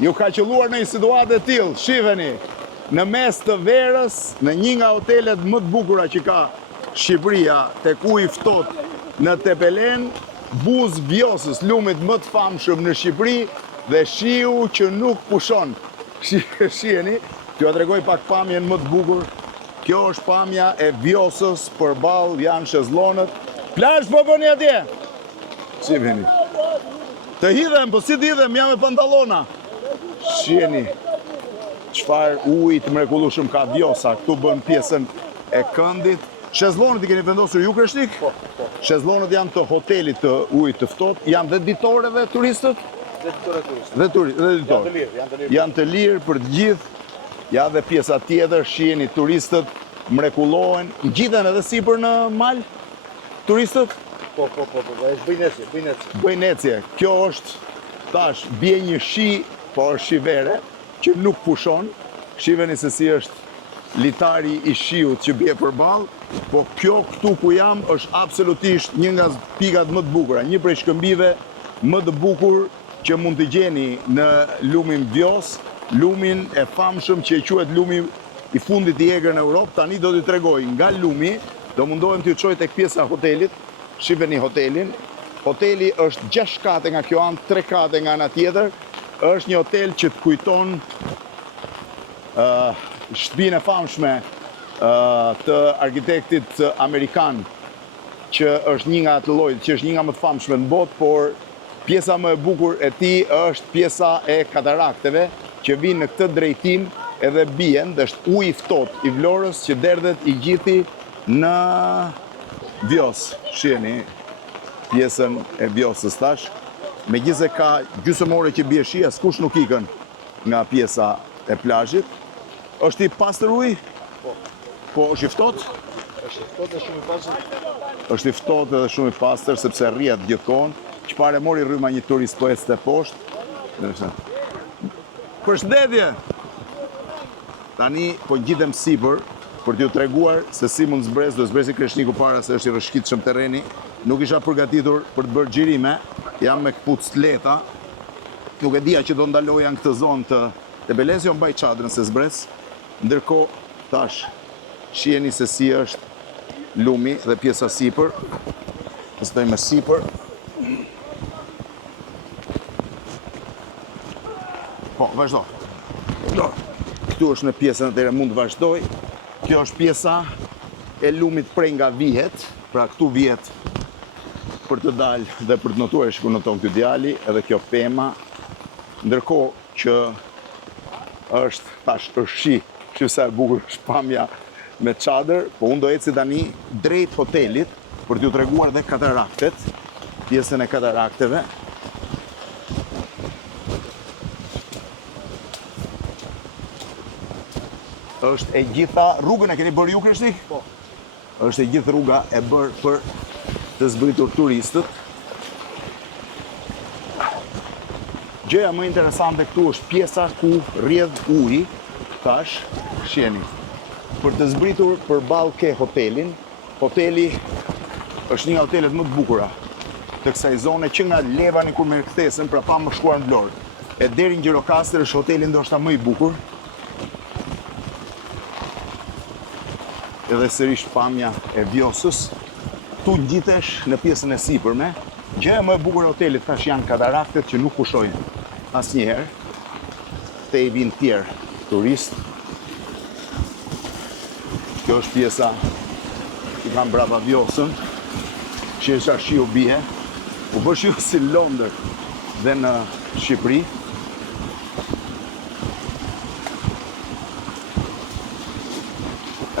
Ju ka qelluar në një situatë e tillë, shiheni, në mes të verës, në një nga hotelet më të bukura që ka Shqipëria, tek uji i ftohtë në Tepelen, buzë Vjosës, lumit më të famshëm në Shqipëri, dhe shiu që nuk pushon. Shiheni, t'ju tregoj pak pamjen më të bukur. Kjo është pamja e Vjosës, përballë janë shezllonët. Plazh po bëni atje. Shiheni. Të hidhem, po si të hidhem, jam me pantallona. Shiheni. Çfarë uji të mrekullueshëm ka Vjosa, këtu bën pjesën e këndit. Shezllonët i keni vendosur ju Kreshtik? Po. Shezllonët janë të hotelit të ujit të ftohtë, janë dhe ditore dhe turistët? Dhe ditore. Janë të lirë për të gjithë. Ja dhe pjesa tjetër, shiheni turistët mrekullohen, ngjiten edhe sipër në mal turistët? Po, bëjnë ecje. Kjo është, tash, bie një shi, po është shi vere, që nuk pushon. Shiheni se si është litari i shiut që bie përballë, po kjo këtu ku jam është absolutisht një nga pikat më të bukura, një prej shkëmbive më të bukur që mund të gjeni në lumin Vjos, lumin e famshëm që quhet lumi i fundit i egër në Europë. Tani do t'ju tregoj nga lumi, do mundohem t'ju çoj tek pjesa e hotelit. Shiheni hotelin. Hoteli është 6 kate nga kjo anë, 3 kate nga ana tjetër. Është një hotel që të kujton shtëpinë e famshme të arkitektit amerikan, që është një nga atë llojit, që është një nga më të famshme në botë, por pjesa më e bukur e tij është pjesa e katarakteve, që vinë në këtë drejtim edhe bien, dhe është uji i ftohtë i Vlorës që derdhet i gjithi në Vjos. Shiheni pjesën e Vjosës tash. Megjithëse ka gjysmë ore që bie shi, askush nuk ikën nga pjesa e plazhit. Është i pastër uji? Po, është i ftohtë? Është i ftohtë dhe shumë i pastër. Është i ftohtë dhe shumë i pastër sepse rrjet gjithkohon. Çfarë mori rryma një turist po ecte poshtë. Përshëndetje. Tani po ngjitem sipër për t'ju treguar se si mund zbres, do zbresi Kreshniku para se është i rrëshqitshëm terreni. Nuk isha përgatitur për të bërë xhirime, jam me kpucë të lehta. Nuk e dija që do ndaloja në këtë zonë të Tepelenës, jo mbaj çadrën se zbres. Ndërkohë tash shiheni se si është lumi dhe pjesa sipër. Vazhdoj me sipër. Po, vazhdo. Këtu është në pjesën atëherë mund të vazhdoj. Kjo është pjesa e lumit prej nga vihet, pra këtu vihet për të dalë dhe për të notuar, shikoj noton ky djali, edhe kjo pema. Ndërkohë që është tash është shi, shih sa e bukur është pamja me çadër, po unë do eci tani drejt hotelit për t'ju treguar dhe kataraktet, pjesën e katarakteve. Është e gjitha rrugën e keni bërë ju Kreshnik? Po. Është e gjithë rruga e bërë për të zbritur turistët. Gjëja më interesante këtu është pjesa ku rrjedh uji, tash, shiheni. Për të zbritur përballë ke hotelin. Hoteli është një nga hotelet më të bukura të kësaj zone, që nga Levani kur më rikthesën, pra pa më shkuar në Vlorë. E deri në Gjirokastër është hoteli ndoshta më i bukur. Edhe sërish pamja e Vjosës. Tu ngjitesh në pjesën e sipërme. Gjëja më e bukur e hotelit tash janë kataraktet që nuk pushojnë asnjëherë. Te i vinë tjerë turist. Kjo është pjesa që kanë brapa Vjosën. Që shiu bie. U bë shiu si Londër dhe në Shqipëri.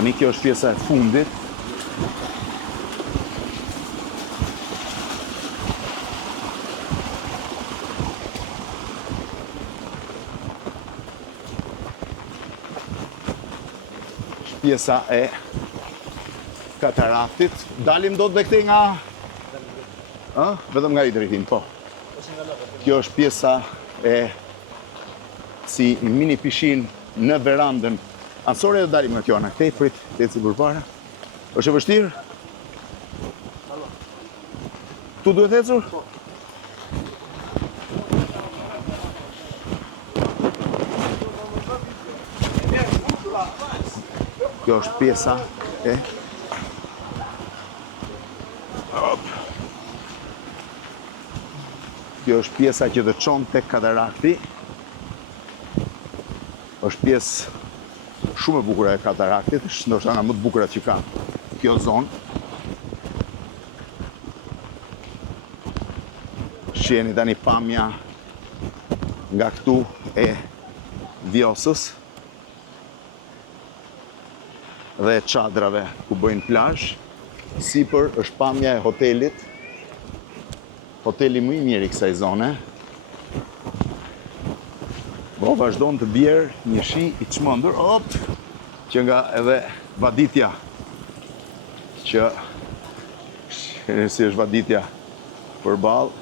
Tani kjo është pjesa e fundit. Pjesa e kataraktit. Dalim do të dhe këtej nga... Vetëm nga i drejtim, po. Kjo është pjesa e si mini pishin në verandën. Ansore dhe dalim nga kjo anë këtej, prit, të eci përpara. Është e vështirë? Tu duhet ecur? Kjo është pjesa e Kjo është pjesa që të çon tek katarakti. Është pjesë shumë e bukur e kataraktit, është ndoshta nga më të bukurat që ka kjo zonë. Shiheni tani pamja nga këtu e Vjosës dhe e çadrave ku bëjnë plazh. Sipër është pamja e hotelit. Hoteli më i mirë i kësaj zone. Po vazhdon të bjerë një shi i çmendur, që nga edhe vaditja që si është vaditja përballë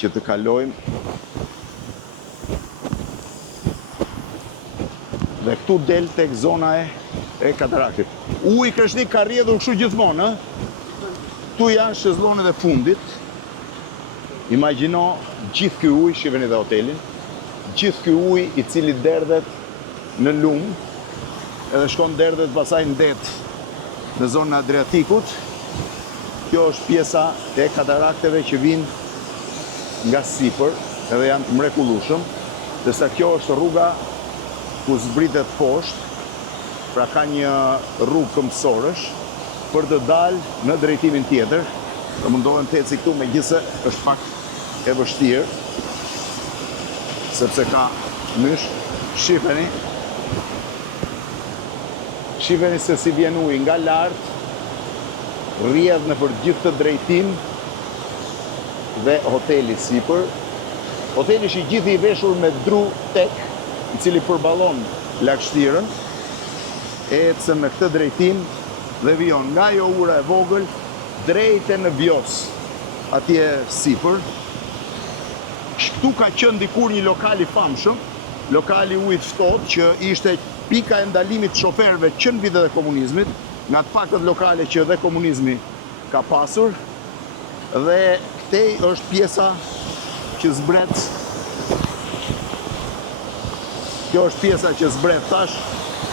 që të kalojmë. Dhe këtu del tek zona e kataraktit. Uji Kreshnik ka rrjedhur kështu gjithmonë, Këtu janë shezllonet e fundit. Imagjino gjithë ky ujë, shiheni dhe hotelin, gjithë ky ujë i cili derdhet në lumë, edhe shkon derdhet pasaj në det në zonën e Adriatikut. Kjo është pjesa e katarakteve që vinë nga sipër, edhe janë të mrekullueshëm, ndërsa kjo është rruga ku zbritet poshtë, pra ka një rrugë këmbësorësh për të dalë në drejtimin tjetër. Do mundohem të eci këtu, megjithëse është pak e vështirë, sepse ka mysh. Shifeni se si vjen uji nga lart, rrjedh në për gjithë të drejtim dhe hoteli sipër. Hoteli është i gjithë i veshur me dru tek, i cili përballon lagështirën, ecën në këtë drejtim dhe vijon nga ajo ura e vogël drejte në Vjos, atje sipër. Këtu ka qenë dikur një lokal i famshëm, lokali ujit ftohtë, që ishte pika e ndalimit të shoferëve që në vitet e komunizmit, nga të paktët lokale që dhe komunizmi ka pasur, dhe këtej është pjesa që zbret. Kjo është pjesa që zbret tash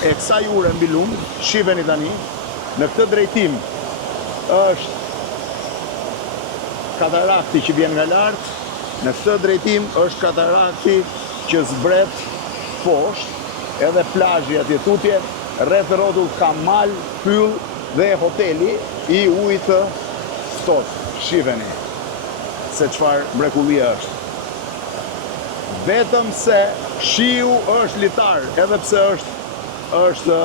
e kësaj ure mbi lumë. Shiheni tani, në këtë drejtim është katarakti që vjen nga lart, në këtë drejtim është katarakti që zbret poshtë, edhe plazhi atje tutje, rreth rrotull ka mal, pyll dhe hoteli i ujit të ftohtë. Shiheni se çfarë mrekullie është. Vetëm se shiu është litar, edhe pse është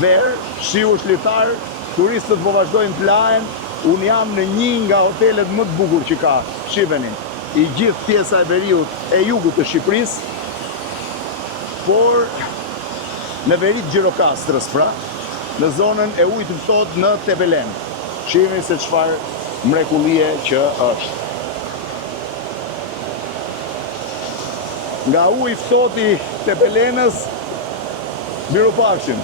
verë, shiu është litar, turistët po vazhdojnë të lahen. Unë jam në një nga hotelet më të bukur që ka. Shiheni, i gjithë pjesa e veriut e jugut të Shqipërisë, por në veri të Gjirokastrës, pra, në zonën e ujit të ftohtë në Tepelen. Shiheni se çfarë mrekullie që është. Nga uji i ftohtë i Tepelenës, mirupafshim.